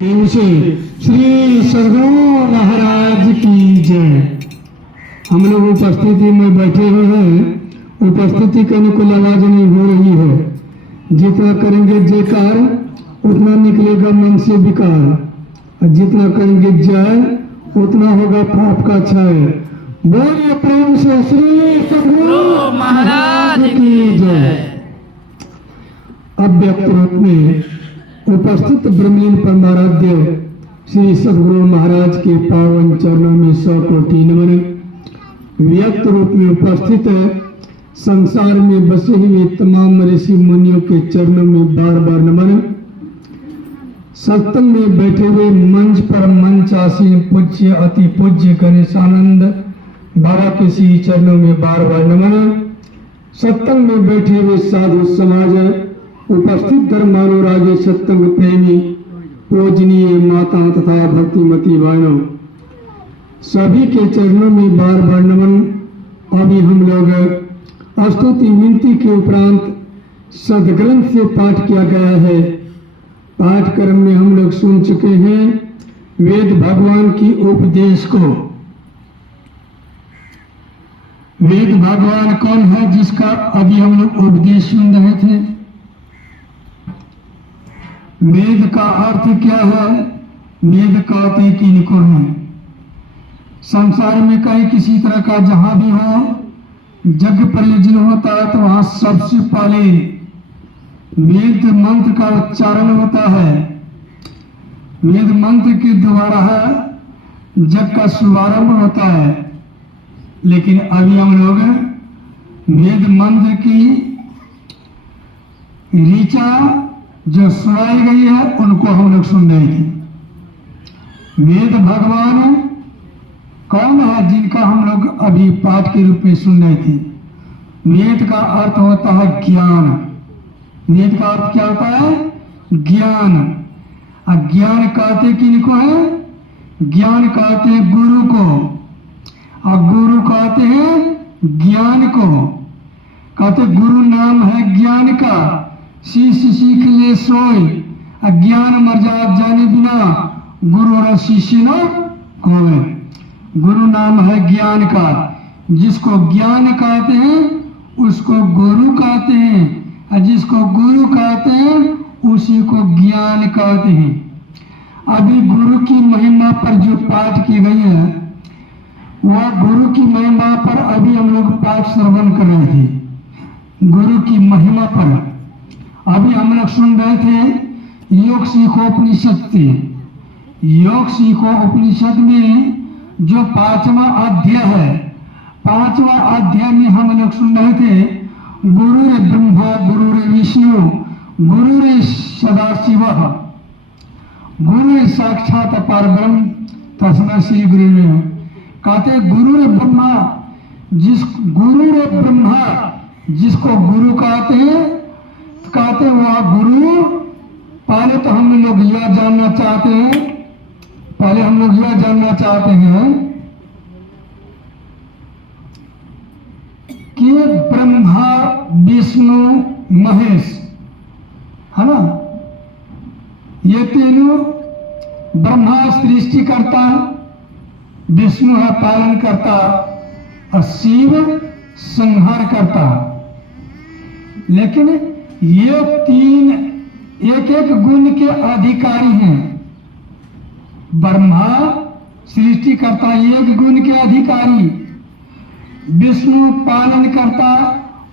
से श्री सद्गुरु महाराज की जय। हम लोग उपस्थिति में बैठे हुए हैं, उपस्थिति के अनुकूल आवाज नहीं हो रही है। जितना करेंगे जयकार उतना निकलेगा मन से विकार, और जितना करेंगे जय उतना होगा पाप का क्षय। बोलिए प्रेम से श्री सद्गुरु महाराज की जय। अव्यक्त रूप में उपस्थित ब्रह्मीन परमाराध्य श्री सद्गुरु महाराज के पावन चरणों में 100 कोटि नमन। व्यक्त रूप में उपस्थित है संसार में बसे हुए तमाम ऋषि मुनियों के चरणों में बार बार नमन। सत्संग में बैठे हुए मंच पर मंच आसीन पूज्य अति पूज्य गणेशानंद बाबा के श्री चरणों में बार बार नमन। सत्संग में बैठे हुए साधु समाज, उपस्थित धर्मानुरागी सत्संग प्रेमी पूजनीय माता तथा भक्तिमती बहनों, सभी के चरणों में बार बार नमन। अभी हम लोग स्तुति विनती के उपरांत सदग्रंथ से पाठ किया गया है। पाठक्रम में हम लोग सुन चुके हैं वेद भगवान की उपदेश को। वेद भगवान कौन है जिसका अभी हम लोग उपदेश सुन रहे थे? वेद का अर्थ क्या है? वेद कहते किनको है? संसार में कहीं किसी तरह का जहां भी हो यज्ञ प्रयोजन होता है तो वहां सबसे पहले वेद मंत्र का उच्चारण होता है। वेद मंत्र के द्वारा यज्ञ का शुभारंभ होता है। लेकिन अभी हम लोग वेद मंत्र की ऋचा जो सुनाई गई है उनको हम लोग सुन रहे थे। वेद भगवान कौन है जिनका हम लोग अभी पाठ के रूप में सुन रहे थे? वेद का अर्थ होता है ज्ञान। वेद का अर्थ क्या होता है? ज्ञान। ज्ञान कहते किनको है? ज्ञान कहते हैं गुरु को, और गुरु कहते हैं ज्ञान को। कहते गुरु नाम है ज्ञान का, शिष्य सीख ले सोई, अज्ञान मर जाने बिना गुरु और शिष्य न खोए। गुरु नाम है ज्ञान का, जिसको ज्ञान कहते हैं उसको गुरु कहते हैं, और जिसको गुरु कहते हैं उसी को ज्ञान कहते हैं। अभी गुरु की महिमा पर जो पाठ की गई है वह गुरु की महिमा पर अभी हम लोग पाठ श्रवण कर रहे थे। गुरु की महिमा पर अभी हम लोग सुन रहे थे योग सीखो उपनिषद से। योग सीखो उपनिषद में जो 5वां अध्याय है, 5वां अध्याय में हम लोग सुन रहे थे गुरु रे ब्रह्मा गुरु रे विष्णु गुरु रे सदाशिव गुरु रे साक्षात परब्रह्म तस्मै श्री गुरुवे। कहते गुरु रे ब्रह्मा, गुरु रे ब्रह्मा जिसको गुरु कहते हैं, कहते वह गुरु। पहले तो हम लोग यह जानना चाहते हैं, कि ब्रह्मा विष्णु महेश है ना, ये तीनों, ब्रह्मा सृष्टि करता, विष्णु है पालन करता, और शिव संहार करता। लेकिन ये तीन एक एक गुण के अधिकारी हैं। ब्रह्मा सृष्टि करता एक गुण के अधिकारी, विष्णु पालन करता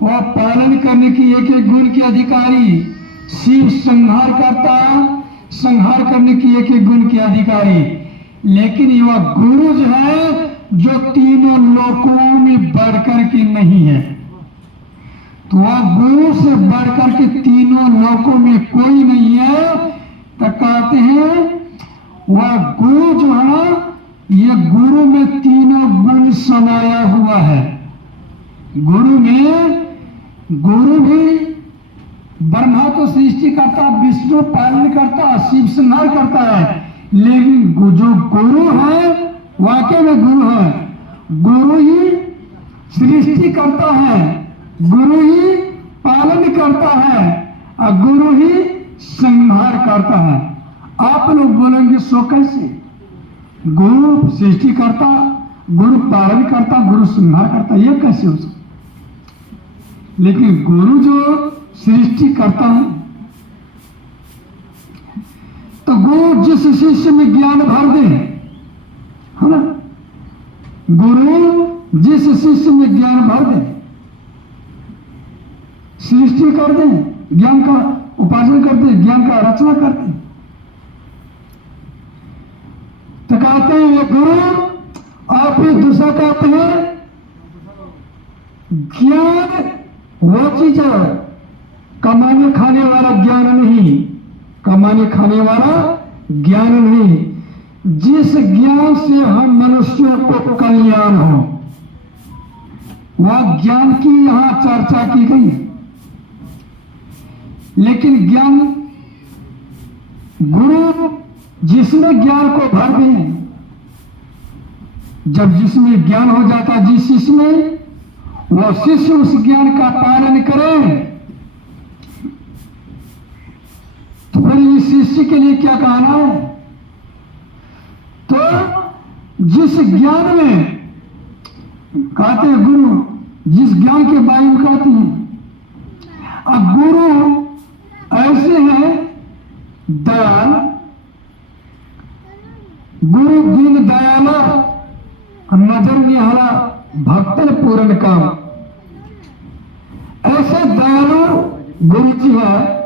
वह पालन करने की एक एक गुण के अधिकारी, शिव संहार करता संहार करने की एक एक गुण के अधिकारी। लेकिन यह गुरु जो है जो तीनों लोकों में बढ़कर के नहीं है, तो वह गुरु से बढ़कर के तीनों लोकों में कोई नहीं है। तो कहते हैं वह गुरु जो है ये गुरु में तीनों गुण समाया हुआ है। गुरु में, गुरु भी ब्रह्मा तो सृष्टि करता, विष्णु पालन करता, शिव संहार करता है। लेकिन जो गुरु है वाकई में गुरु है। गुरु ही सृष्टि करता है, गुरु ही पालन करता है, और गुरु ही संहार करता है। आप लोग बोलेंगे सो कैसे? गुरु सृष्टि करता, गुरु पालन करता, गुरु संहार करता, ये कैसे हो सकता? लेकिन गुरु जो सृष्टि करता है, तो गुरु जिस शिष्य में ज्ञान भर दे, है ना, गुरु जिस शिष्य में ज्ञान भर दे, सृष्टि कर दे, ज्ञान का उपार्जन कर दे, ज्ञान का रचना कर दे, तो कहते हैं ये गुरु। और फिर दूसरा कहते हैं ज्ञान वो चीज है, कमाने खाने वाला ज्ञान नहीं, कमाने खाने वाला ज्ञान नहीं, जिस ज्ञान से हम मनुष्यों को कल्याण हो, वह ज्ञान की यहां चर्चा की गई है। लेकिन ज्ञान गुरु जिसमें ज्ञान को भर दें, जब जिसमें ज्ञान हो जाता, जिस शिष्य में, वो शिष्य उस ज्ञान का पालन करे, तो फिर इस शिष्य के लिए क्या कहना है? तो जिस ज्ञान में कहते हैं गुरु, जिस ज्ञान के बारे में कहते हैं, अब गुरु ऐसे हैं दयाल, गुरु दीन दयाला, नजर निहारा, भक्तन पूर्ण काम, ऐसे दयालु गुरु जी है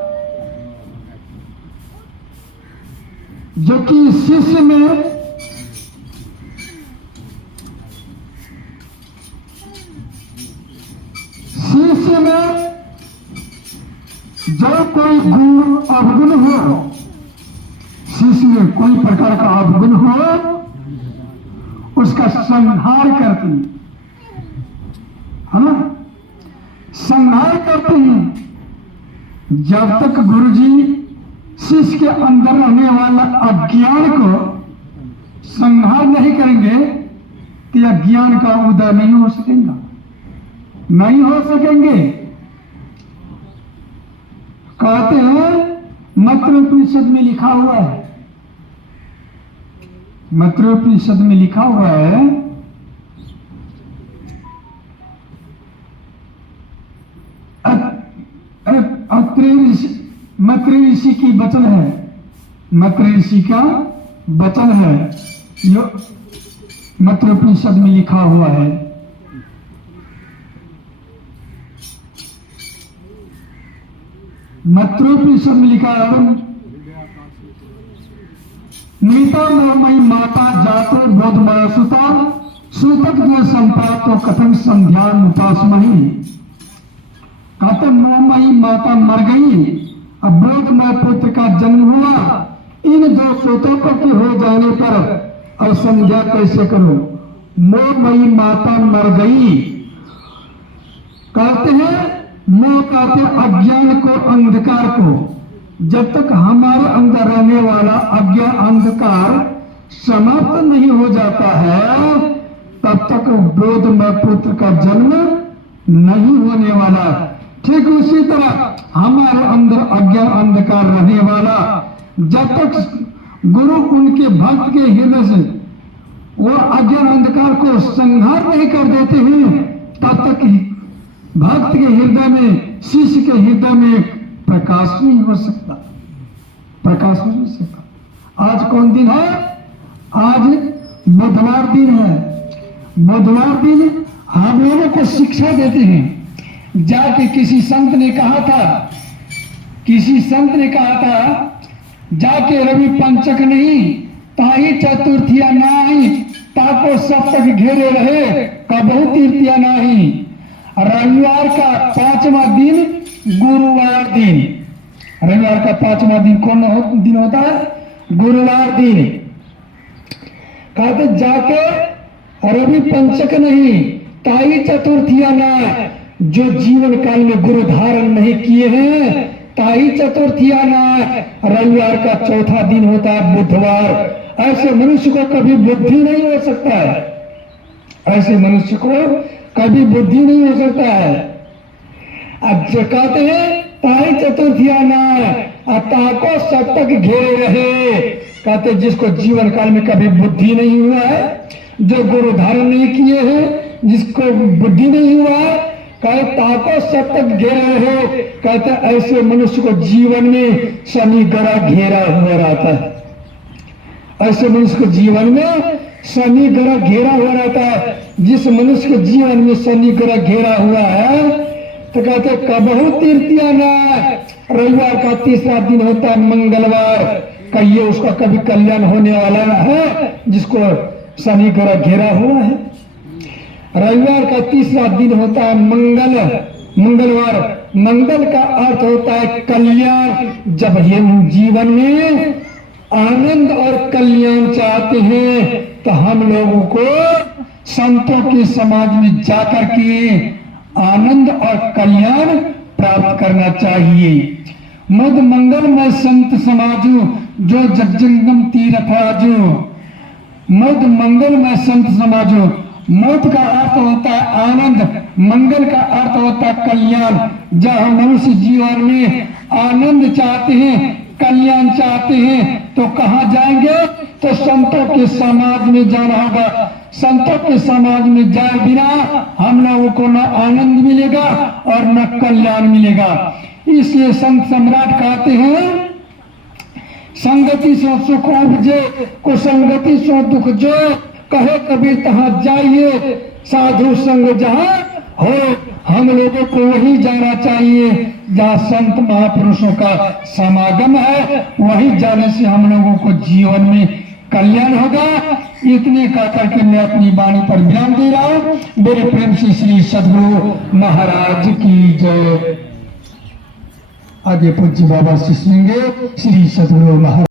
जो कि शिष्य में जो कोई गुण अवगुण हो, शिष्य में कोई प्रकार का अवगुण हो, उसका संहार करते हैं, है ना, संहार करते हैं। जब तक गुरुजी शिष्य के अंदर रहने वाला अज्ञान को संहार नहीं करेंगे, तो यह ज्ञान का उदय नहीं हो सकेगा, नहीं हो सकेंगे। कहते हैं मैत्रेयोपनिषद में लिखा हुआ है, मैत्रेयोपनिषद में लिखा हुआ है, मैत्रेय ऋषि की वचन है, मैत्रेय ऋषि का वचन है, जो मैत्रेयोपनिषद में लिखा हुआ है। मैत्रेयोपनिषद में लिखा है, नीता मोमयी माता जातो बोधमय सुता, सूतक में संपातो कथम संध्यान उपासमही। कहते मोमयी माता मर गई, अब बोधमय पुत्र का जन्म हुआ, इन दो सूतकों के हो जाने पर अब संध्या कैसे करो? मोमयी माता मर गई। कहते हैं मोह, कहते अज्ञान को, अंधकार को। जब तक हमारे अंदर रहने वाला अज्ञान अंधकार समाप्त नहीं हो जाता है, तब तक बोधमय पुत्र का जन्म नहीं होने वाला। ठीक उसी तरह हमारे अंदर अज्ञान अंधकार रहने वाला, जब तक गुरु उनके भक्त के हृदय से वो अज्ञान अंधकार को संहार नहीं कर देते हैं, तब तक भक्त के हृदय में, शिष्य के हृदय में प्रकाश नहीं हो सकता, प्रकाश नहीं हो सकता। आज कौन दिन है? आज बुधवार दिन है। बुधवार दिन हम लोगों को शिक्षा देते हैं। जाके किसी संत ने कहा था, किसी संत ने कहा था, जाके रवि पंचक नहीं ताही चतुर्थिया नाही, ताको सप्तक घेरे रहे कबहू तीर्थिया नहीं। रविवार का 5वां दिन गुरुवार दिन, रविवार का 5वां दिन कौन दिन होता है? गुरुवार दिन। कहते जाके रवि पंचक नहीं ताई चतुर्थिया ना, जो जीवन काल में गुरु धारण नहीं किए हैं, ताई चतुर्थिया ना, रविवार का 4था दिन होता है बुधवार। ऐसे मनुष्य को कभी बुद्धि नहीं हो सकता है, ऐसे मनुष्य को कभी बुद्धि नहीं हो सकता है। अब जो कहते हैं ताई चतुर्थिया ना, ताको सब तक घेरे रहे। कहते जिसको जीवन काल में कभी बुद्धि नहीं हुआ है, जो गुरु धारण नहीं किए हैं, जिसको बुद्धि नहीं हुआ है, कहते ताको सब तक घेरे रहे। कहते ऐसे मनुष्य को जीवन में शनि ग्रह घेरा हुआ रहता है। ऐसे मनुष्य को जीवन में शनि ग्रह घेरा हुआ रहता है। जिस मनुष्य के जीवन में शनि ग्रह घेरा हुआ है तो कहते कबहू तीर्थिया न, रविवार का तीसरा दिन होता है मंगलवार, कहिए उसका कभी कल्याण होने वाला है जिसको शनि ग्रह घेरा हुआ है। रविवार का तीसरा दिन होता है मंगलवार। मंगल का अर्थ होता है कल्याण। जब ये जीवन में आनंद और कल्याण चाहते हैं तो हम लोगों को संतों के समाज में जाकर के आनंद और कल्याण प्राप्त करना चाहिए। मद मंगल में संत समाजो जो जगजंगम तीर्थ राजो। मद मंगल में संत समाजो। मौत का अर्थ होता है आनंद, मंगल का अर्थ होता है कल्याण। जब हम मनुष्य जीवन में आनंद चाहते हैं, कल्याण चाहते हैं तो कहाँ जाएंगे? तो संतों के समाज में जाना होगा। संतों के समाज में जाए बिना हम लोगों को न आनंद मिलेगा और न कल्याण मिलेगा। इसलिए संत सम्राट कहते हैं संगति सो सुख उपजे, कुसंगति सो दुख जो। कहे कबीर तहाँ जाइए, साधु संग जहाँ हो। हम लोगों को वही जाना चाहिए जहाँ संत महापुरुषों का समागम है। वही जाने से हम लोगों को जीवन में कल्याण होगा। इतने कह करके मैं अपनी वाणी पर विराम दे रहा हूँ। मेरे प्रेम से श्री सद्गुरु महाराज की जय। आगे पूज्य बाबा शिष्येंगे श्री सद्गुरु महाराज।